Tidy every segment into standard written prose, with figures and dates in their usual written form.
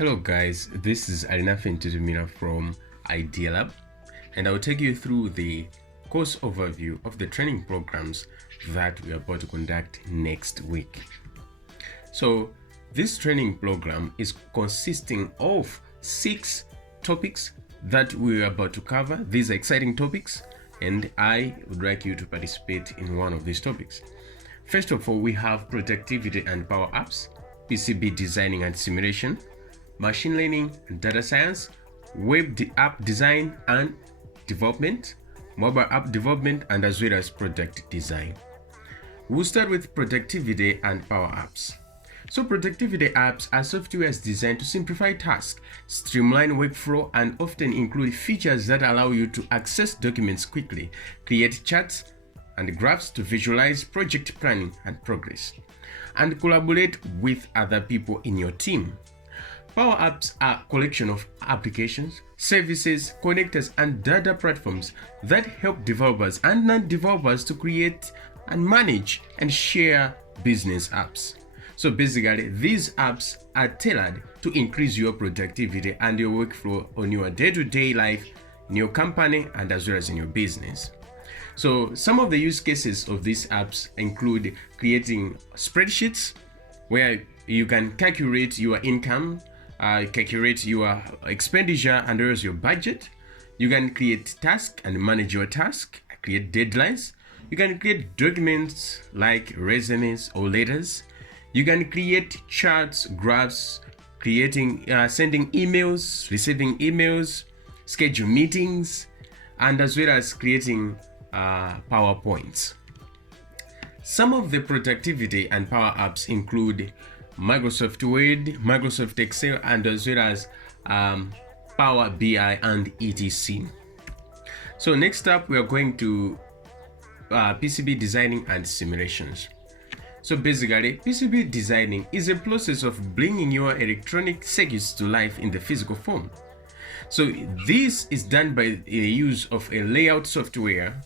Hello guys, this is Alinafe Ntutumira from Idealab, and I'll take you through the course overview of the training programs that we are about to conduct next week. So this training program is consisting of 6 topics that we are about to cover. These are exciting topics and I would like you to participate in one of these topics. First of all, we have productivity and power apps, PCB designing and simulation, machine learning and data science, app design and development, mobile app development, and as well as product design. We'll start with productivity and power apps. So productivity apps are softwares designed to simplify tasks, streamline workflow, and often include features that allow you to access documents quickly, create charts and graphs to visualize project planning and progress, and collaborate with other people in your team. Power apps are a collection of applications, services, connectors, and data platforms that help developers and non-developers to create and manage and share business apps. So basically, these apps are tailored to increase your productivity and your workflow on your day-to-day life, in your company, and as well as in your business. So some of the use cases of these apps include creating spreadsheets where you can calculate your income, calculate your expenditure and also your budget. You can create tasks and manage your task, create deadlines. You can create documents like resumes or letters. You can create charts, graphs, sending emails, receiving emails, schedule meetings, and as well as creating PowerPoints. Some of the productivity and power apps include Microsoft Word, Microsoft Excel, and as well as Power BI and etc. So next up, we are going to PCB designing and simulations. So basically, PCB designing is a process of bringing your electronic circuits to life in the physical form. So this is done by the use of a layout software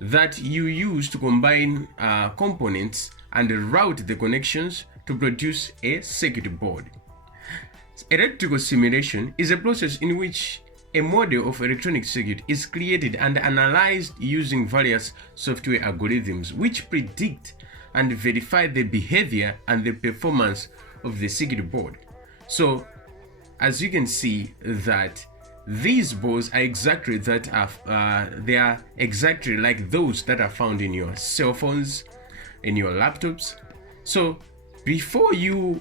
that you use to combine components and route the connections to produce a circuit board. Electrical simulation is a process in which a model of electronic circuit is created and analyzed using various software algorithms which predict and verify the behavior and the performance of the circuit board. So as you can see that these boards are exactly they are exactly like those that are found in your cell phones, in your laptops. So before you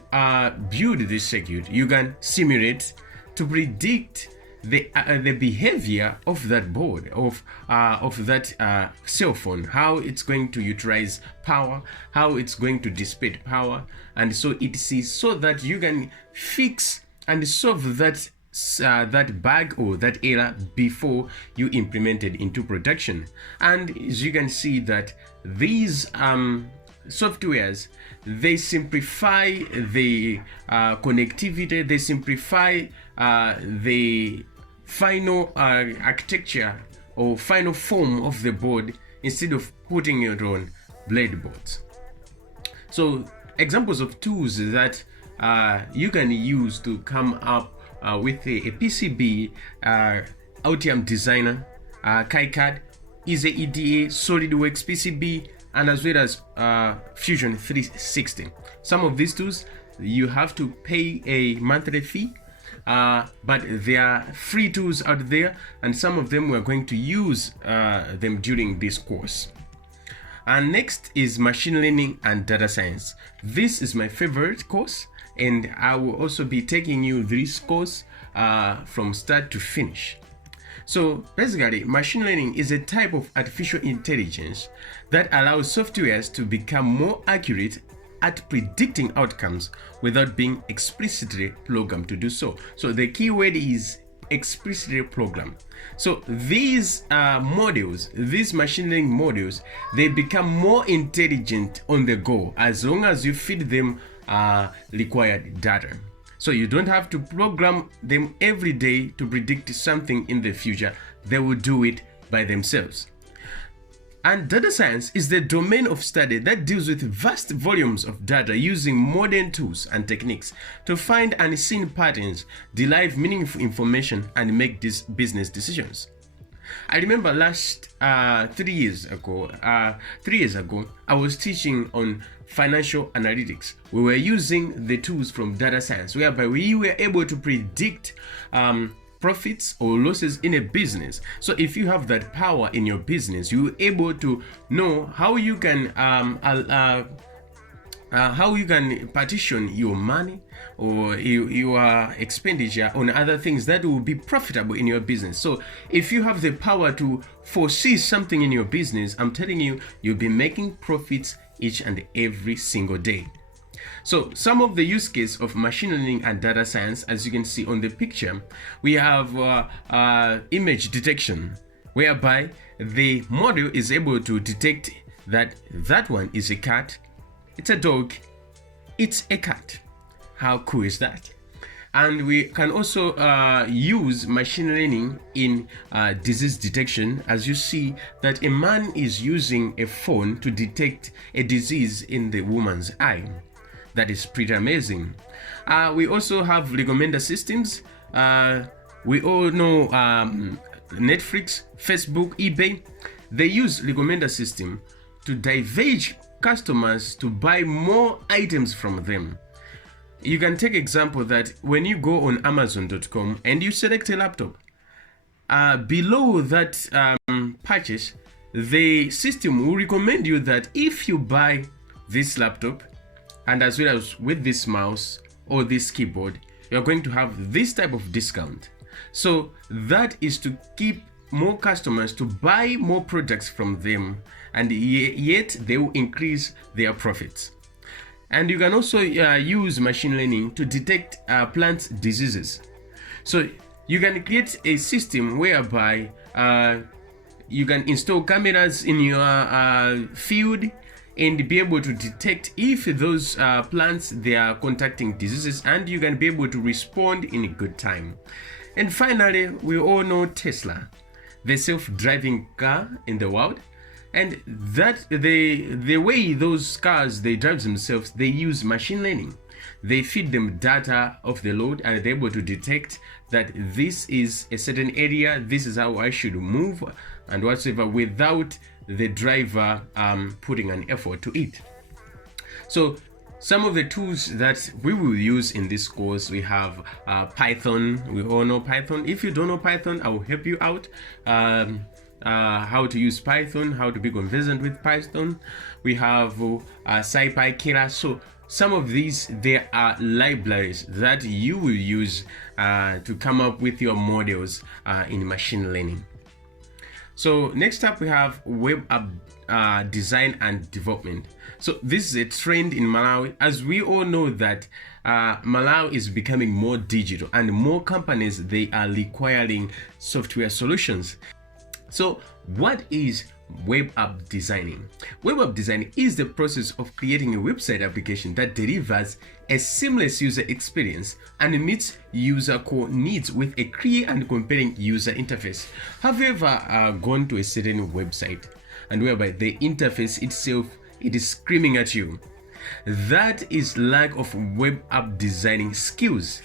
build this circuit, you can simulate to predict the behavior of that board, of that cell phone, how it's going to utilize power, how it's going to dissipate power, and so it is so that you can fix and solve that bug or that error before you implement it into production. And as you can see that these softwares, they simplify the connectivity, they simplify the final architecture or final form of the board instead of putting it on breadboards. So examples of tools that you can use to come up with a PCB, Altium Designer, KiCad, EasyEDA, SolidWorks PCB, and as well as Fusion 360. Some of these tools you have to pay a monthly fee, but there are free tools out there, and some of them we're going to use them during this course. And next is machine learning and data science. This is my favorite course, and I will also be taking you this course from start to finish. So basically, machine learning is a type of artificial intelligence that allows softwares to become more accurate at predicting outcomes without being explicitly programmed to do so. So the key word is explicitly programmed. So these models, these machine learning models, they become more intelligent on the go as long as you feed them required data. So you don't have to program them every day to predict something in the future. They will do it by themselves. And data science is the domain of study that deals with vast volumes of data using modern tools and techniques to find unseen patterns, derive meaningful information, and make these business decisions. I remember 3 years ago, I was teaching on financial analytics. We were using the tools from data science, whereby we were able to predict profits or losses in a business. So if you have that power in your business, you're able to know how you can partition your money or your expenditure on other things that will be profitable in your business. So if you have the power to foresee something in your business, I'm telling you, you'll be making profits each and every single day. So some of the use case of machine learning and data science, as you can see on the picture, we have image detection, whereby the model is able to detect that one is a cat, it's a dog, it's a cat. How cool is that? And we can also use machine learning in disease detection. As you see that a man is using a phone to detect a disease in the woman's eye. That is pretty amazing. We also have recommender systems. We all know Netflix, Facebook, eBay. They use recommender system to diverge customers to buy more items from them. You can take example that when you go on Amazon.com and you select a laptop, below that purchase, the system will recommend you that if you buy this laptop, and as well as with this mouse or this keyboard, you're going to have this type of discount. So that is to keep more customers to buy more products from them, and yet they will increase their profits. And you can also use machine learning to detect plant diseases. So you can create a system whereby you can install cameras in your field and be able to detect if those plants they are contacting diseases, and you can be able to respond in a good time. And finally, we all know Tesla, the self-driving car in the world, and that the way those cars they drive themselves, they use machine learning. They feed them data of the road, and they're able to detect that this is a certain area, this is how I should move and whatsoever, without the driver putting an effort to it. So some of the tools that we will use in this course, we have Python. We all know Python. If you don't know Python, I will help you out. How to use Python, how to be conversant with Python. We have SciPy, Kira. So some of these, there are libraries that you will use to come up with your models in machine learning. So next up we have web app design and development. So this is a trend in Malawi, as we all know that Malawi is becoming more digital and more companies they are requiring software solutions. So what is web app designing? Web app designing is the process of creating a website application that delivers a seamless user experience and meets user core needs with a clear and compelling user interface. Have you ever gone to a certain website and whereby the interface itself, it is screaming at you? That is lack of web app designing skills.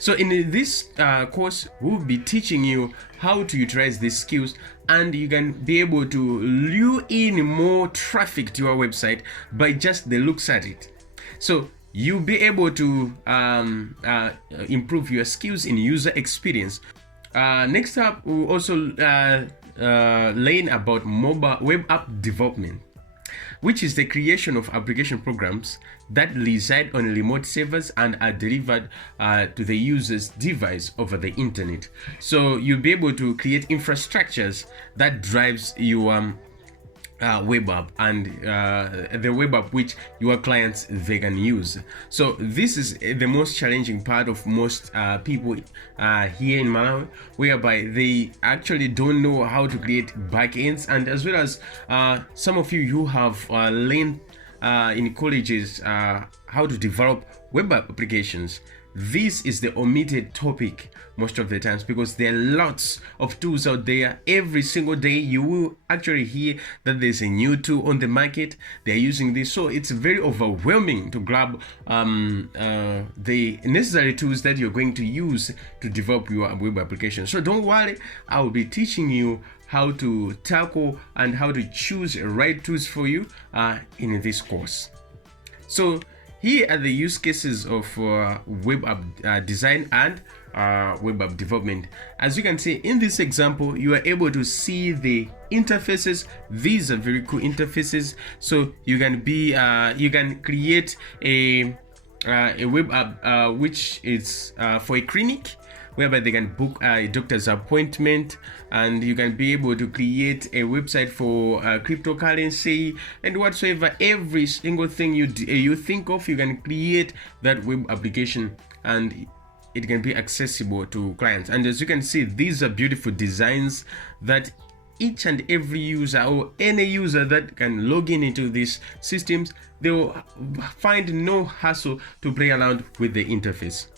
So in this course, we'll be teaching you how to utilize these skills, and you can be able to lure in more traffic to your website by just the looks at it. So you'll be able to improve your skills in user experience. Next up, we'll also learn about mobile web app development, which is the creation of application programs that reside on remote servers and are delivered to the user's device over the internet. So you'll be able to create infrastructures that drives your web app and the web app which your clients they can use. So this is the most challenging part of most people here in Malawi, whereby they actually don't know how to create backends, and as well as some of you who have learned in colleges how to develop web applications. this is the omitted topic most of the times, because there are lots of tools out there. Every single day you will actually hear that there's a new tool on the market, they're using this, so it's very overwhelming to grab the necessary tools that you're going to use to develop your web application. So don't worry, I will be teaching you how to tackle and how to choose the right tools for you in this course. So here are the use cases of web app design and web app development. As you can see in this example, you are able to see the interfaces. These are very cool interfaces. So you can create a web app which is for a clinic, whereby they can book a doctor's appointment, and you can be able to create a website for cryptocurrency and whatsoever. Every single thing you think of, you can create that web application, and it can be accessible to clients. And as you can see, these are beautiful designs that each and every user, or any user that can log into these systems, they will find no hassle to play around with the interface.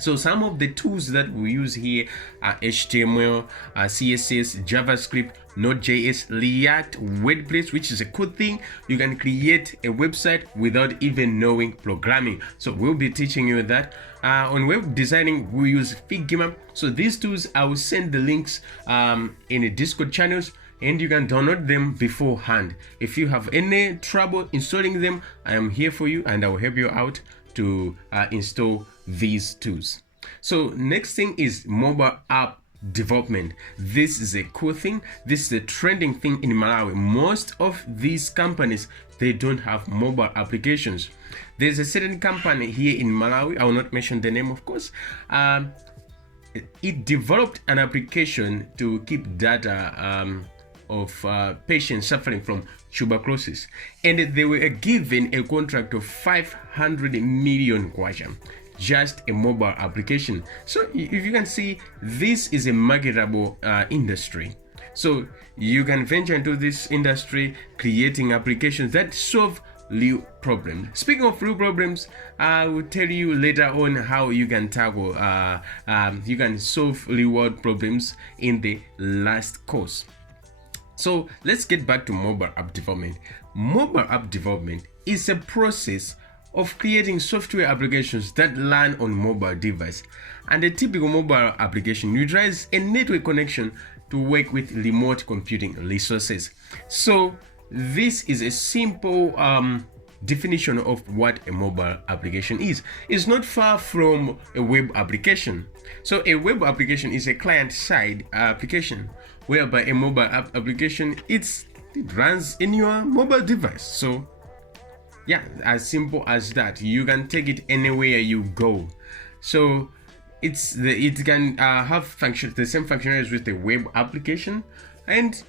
So some of the tools that we use here are HTML, CSS, JavaScript, Node.js, React, WordPress, which is a cool thing. You can create a website without even knowing programming. So we'll be teaching you that. On web designing, we use Figma. So these tools, I will send the links in the Discord channels, and you can download them beforehand. If you have any trouble installing them, I am here for you, and I will help you out to install these tools. So next thing is mobile app development. This is a cool thing. This is a trending thing in Malawi. Most of these companies, they don't have mobile applications. There's a certain company here in Malawi, I will not mention the name, of course. It developed an application to keep data of patients suffering from tuberculosis, and they were given a contract of 500 million kwacha, just a mobile application. So if you can see, this is a marketable industry. So you can venture into this industry, creating applications that solve real problems. Speaking of real problems, I will tell you later on how you can tackle you can solve real world problems in the last course. So let's get back to mobile app development. Mobile app development is a process of creating software applications that run on mobile device. And a typical mobile application utilizes a network connection to work with remote computing resources. So this is a simple definition of what a mobile application is. It's not far from a web application. So a web application is a client-side application, whereby a mobile app application it runs in your mobile device. So yeah, as simple as that. You can take it anywhere you go. So it can have the same functionalities with the web application, and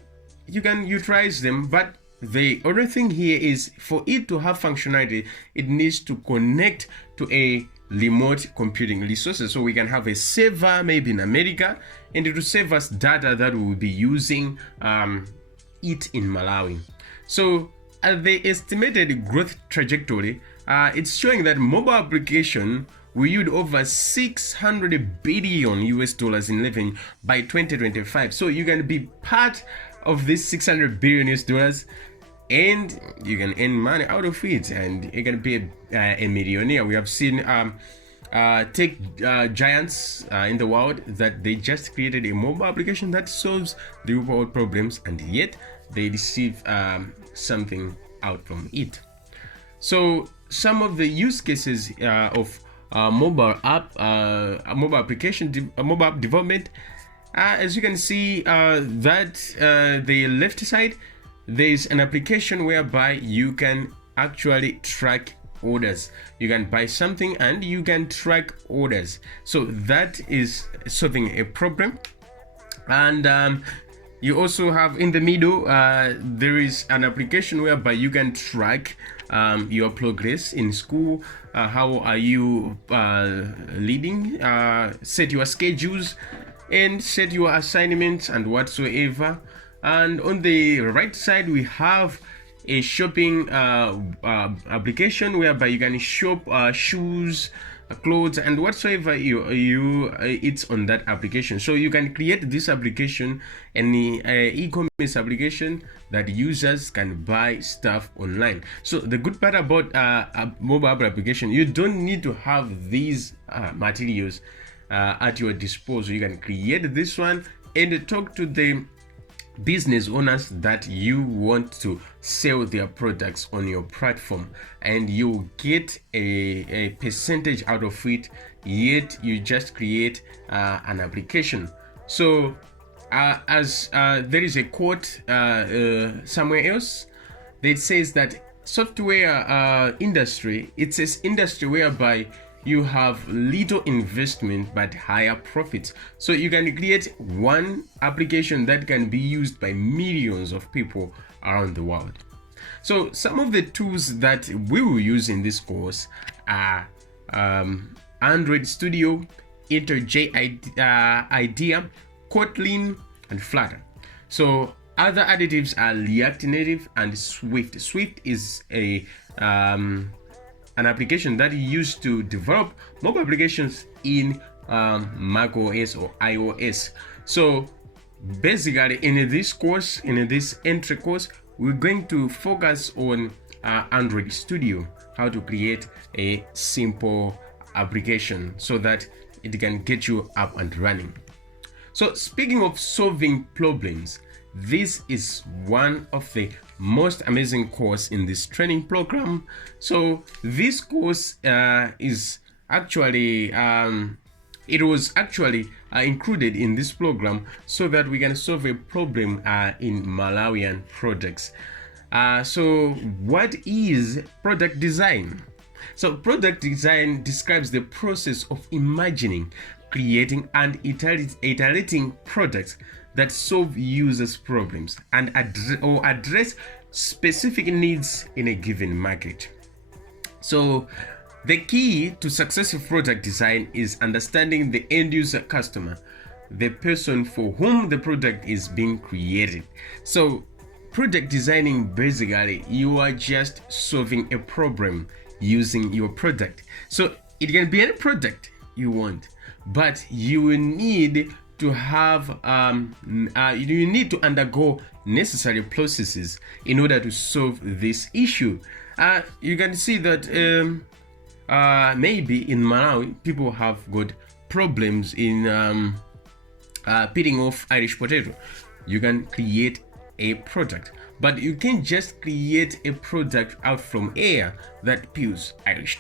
you can utilize them. But the other thing here is, for it to have functionality, it needs to connect to a remote computing resources. So we can have a server maybe in America, and it will save us data that we will be using it in Malawi. So the estimated growth trajectory, it's showing that mobile application will yield over 600 billion US dollars in revenue by 2025. So you can be part of this 600 billion US dollars, and you can earn money out of it, and you can be a millionaire. We have seen tech giants in the world that they just created a mobile application that solves the real world problems, and yet they receive something out from it. So some of the use cases of mobile app development, as you can see, that the left side, there is an application whereby you can actually track orders. You can buy something and you can track orders. So that is solving a problem. And you also have in the middle, there is an application whereby you can track your progress in school. How are you leading? Set your schedules and set your assignments and whatsoever. And on the right side, we have a shopping application whereby you can shop shoes, clothes, and whatsoever it's on that application. So you can create this application, any e-commerce application that users can buy stuff online. So the good part about a mobile application, you don't need to have these materials at your disposal. You can create this one and talk to the business owners that you want to sell their products on your platform, and you get a percentage out of it, yet you just create an application. So as there is a quote somewhere else that says that software industry, it's an industry whereby you have little investment but higher profits. So you can create one application that can be used by millions of people around the world. So some of the tools that we will use in this course are Android Studio, IntelliJ IDEA, Kotlin, and Flutter. So other additives are React Native and Swift. Swift is an application that is used to develop mobile applications in Mac OS or iOS. So basically in this course, in this entry course, we're going to focus on Android Studio, how to create a simple application so that it can get you up and running. So speaking of solving problems, this is one of the most amazing course in this training program. So this course is actually it was actually included in this program so that we can solve a problem in Malawian projects. So what is product design? So product design describes the process of imagining, creating, and iterating products that solve users' problems and address specific needs in a given market. So the key to successful product design is understanding the end user customer, the person for whom the product is being created. So product designing, basically, you are just solving a problem using your product. So it can be any product you want, but you will need to have you need to undergo necessary processes in order to solve this issue. You can see that maybe in Malawi people have got problems in peeling off Irish potato. You can create a product, but you can't just create a product out from air that peels Irish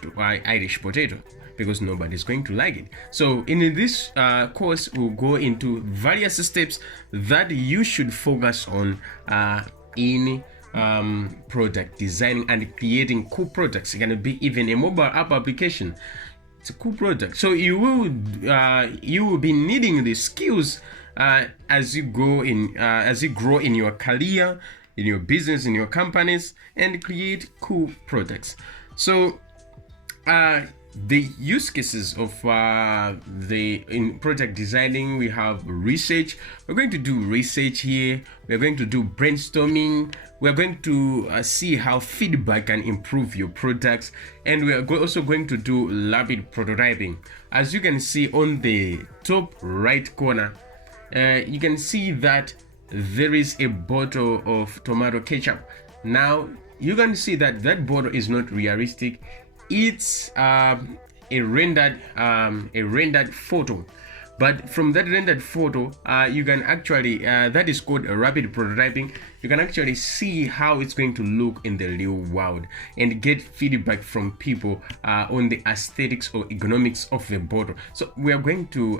potato, because nobody's going to like it. So in this course, we'll go into various steps that you should focus on in product designing and creating cool products. It can be even a mobile app application. It's a cool product. So you will be needing the skills as you grow in your career, in your business, in your companies, and create cool products. So the use cases of in project designing, we have research. We're going to do research here. We're going to do brainstorming. We're going to see how feedback can improve your products, and we are also going to do rapid prototyping. As you can see on the top right corner, you can see that there is a bottle of tomato ketchup. Now you can see that that bottle is not realistic. It's a rendered photo, but from that rendered photo, you can actually that is called a rapid prototyping. You can actually see how it's going to look in the real world and get feedback from people on the aesthetics or ergonomics of the bottle. So we are going to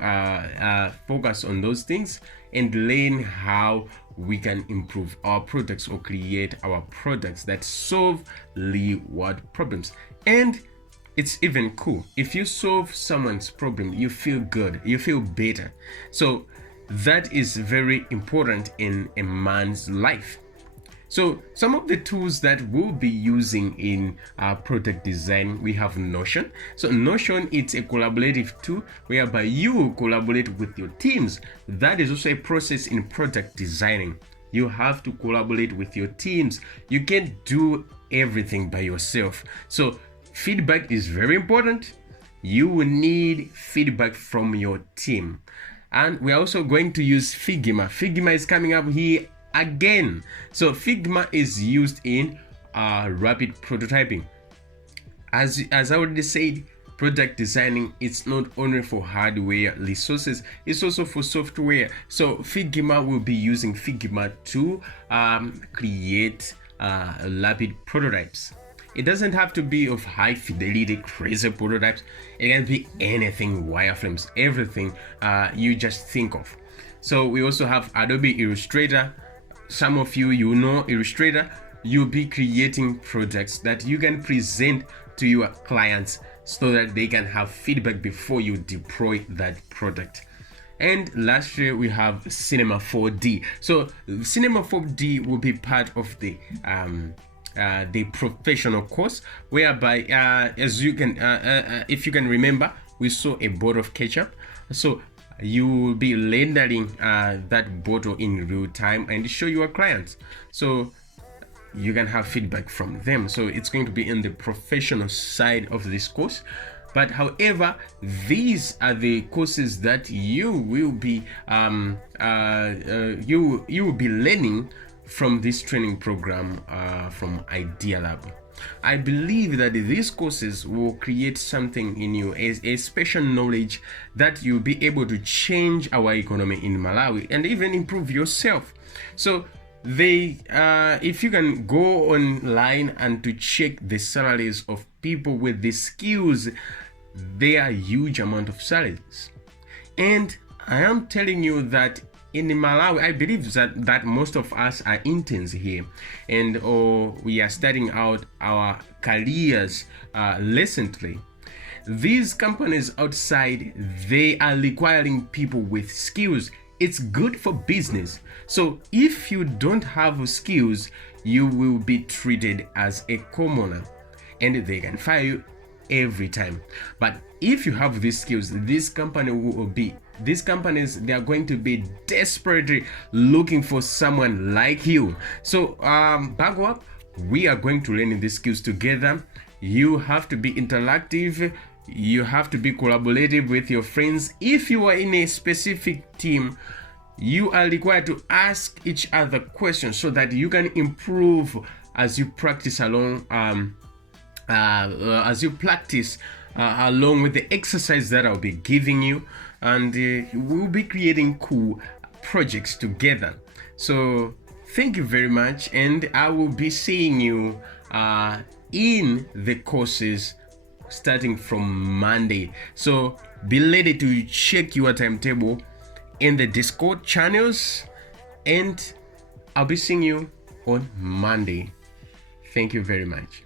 focus on those things and learn how we can improve our products or create our products that solve real world problems. And it's even cool. If you solve someone's problem, you feel good, you feel better. So that is very important in a man's life. So some of the tools that we'll be using in product design, we have Notion. So Notion, it's a collaborative tool whereby you will collaborate with your teams. That is also a process in product designing. You have to collaborate with your teams. You can't do everything by yourself. So feedback is very important. You will need feedback from your team. And we're also going to use Figma. Figma is coming up here again. So Figma is used in rapid prototyping. As I already said, product designing, it's not only for hardware resources, it's also for software. So Figma will be using Figma to create rapid prototypes. It doesn't have to be of high fidelity, crazy prototypes. It can be anything, wireframes, everything you just think of. So we also have Adobe Illustrator. Some of you know Illustrator. You'll be creating projects that you can present to your clients so that they can have feedback before you deploy that product. And lastly, we have Cinema 4D. So Cinema 4D will be part of the professional course, whereby as you can if you can remember, we saw a bottle of ketchup. So you will be rendering that bottle in real time and show your clients, so you can have feedback from them. So it's going to be in the professional side of this course. But however, these are the courses that you will be you will be learning from this training program from Idealab. I believe that these courses will create something in you, a special knowledge that you'll be able to change our economy in Malawi and even improve yourself. So if you can go online and to check the salaries of people with these skills, there are huge amount of salaries. And I am telling you that in Malawi, I believe that most of us are interns here, and we are starting out our careers recently. These companies outside, they are requiring people with skills. It's good for business. So if you don't have skills, you will be treated as a commoner and they can fire you every time. But if you have these skills, these companies, they are going to be desperately looking for someone like you. So back up, we are going to learn these skills together. You have to be interactive. You have to be collaborative with your friends. If you are in a specific team, you are required to ask each other questions so that you can improve as you practice along along with the exercise that I'll be giving you, and we'll be creating cool projects together. So thank you very much, and I will be seeing you in the courses starting from Monday. So be ready to check your timetable in the Discord channels, and I'll be seeing you on Monday. Thank you very much.